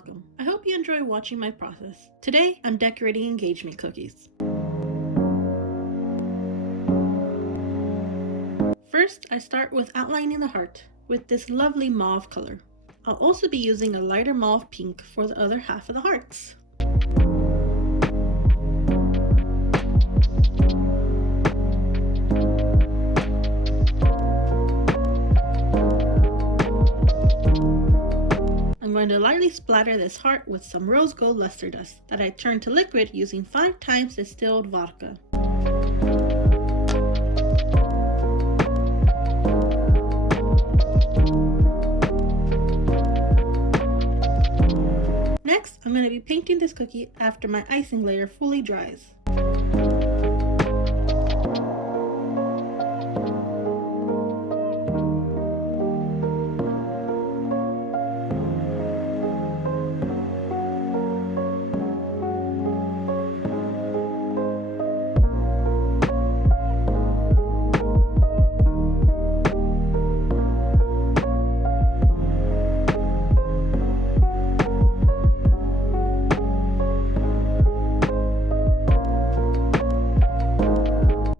welcome. I hope you enjoy watching my process. Today, I'm decorating engagement cookies. First, I start with outlining the heart with this lovely mauve color. I'll also be using a lighter mauve pink for the other half of the hearts. I'm going to lightly splatter this heart with some rose gold luster dust that I turned to liquid using 5 times distilled vodka. Next, I'm going to be painting this cookie after my icing layer fully dries.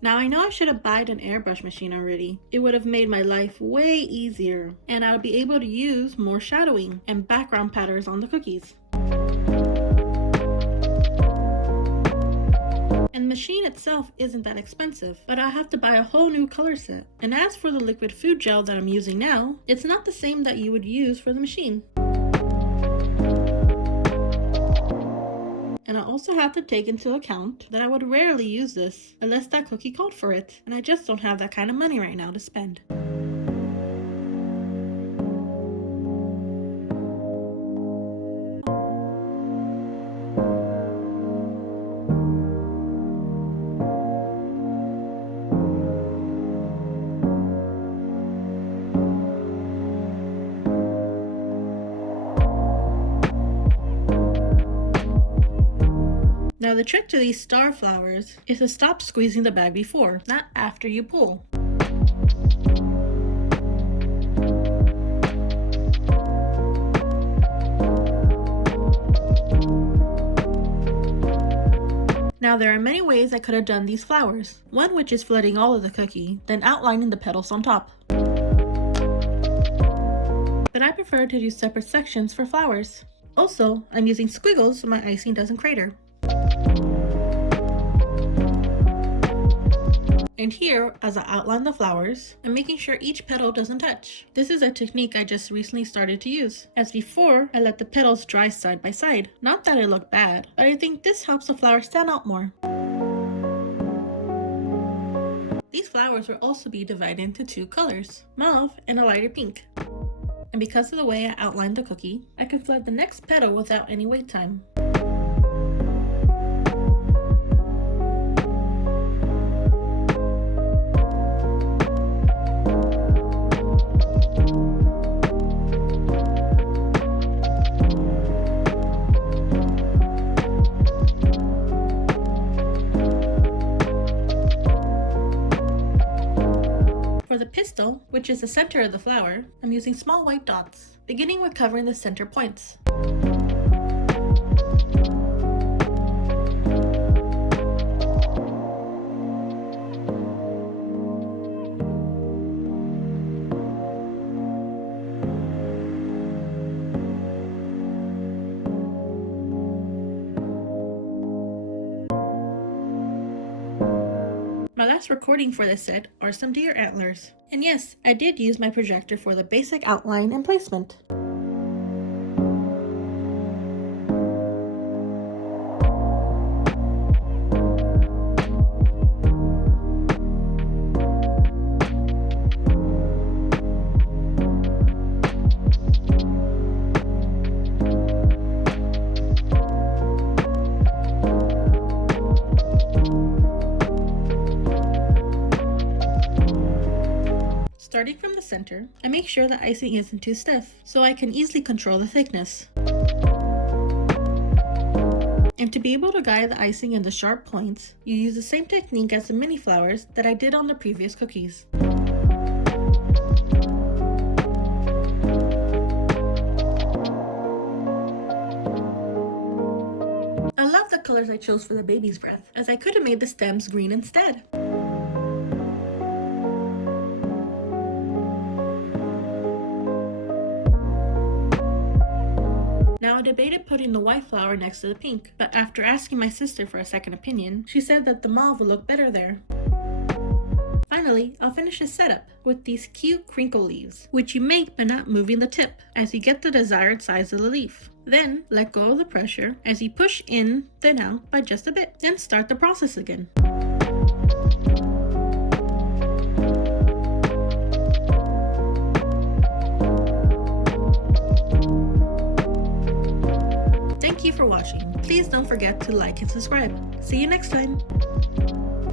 Now I know I should have bought an airbrush machine already. It would have made my life way easier, and I would be able to use more shadowing and background patterns on the cookies. And the machine itself isn't that expensive, but I have to buy a whole new color set. And as for the liquid food gel that I'm using now, it's not the same that you would use for the machine. And I also have to take into account that I would rarely use this unless that cookie called for it, and I just don't have that kind of money right now to spend. Now the trick to these star flowers is to stop squeezing the bag before, not after you pull. Now there are many ways I could have done these flowers. One which is flooding all of the cookie, then outlining the petals on top. But I prefer to do separate sections for flowers. Also, I'm using squiggles so my icing doesn't crater. And here, as I outline the flowers, I'm making sure each petal doesn't touch. This is a technique I just recently started to use. As before, I let the petals dry side by side. Not that it looked bad, but I think this helps the flower stand out more. These flowers will also be divided into 2 colors, mauve and a lighter pink. And because of the way I outlined the cookie, I can flood the next petal without any wait time. For the pistil, which is the center of the flower, I'm using small white dots, beginning with covering the center points. My last recording for this set are some deer antlers. And yes, I did use my projector for the basic outline and placement. Starting from the center, I make sure the icing isn't too stiff, so I can easily control the thickness. And to be able to guide the icing in the sharp points, you use the same technique as the mini flowers that I did on the previous cookies. colors I chose for the baby's breath, as I could have made the stems green instead. Now I debated putting the white flower next to the pink, but after asking my sister for a second opinion, she said that the mauve would look better there. Finally, I'll finish this setup with these cute crinkle leaves, which you make by not moving the tip as you get the desired size of the leaf. Then let go of the pressure as you push in, then out by just a bit, then start the process again. Thank you for watching. Please don't forget to like and subscribe. See you next time.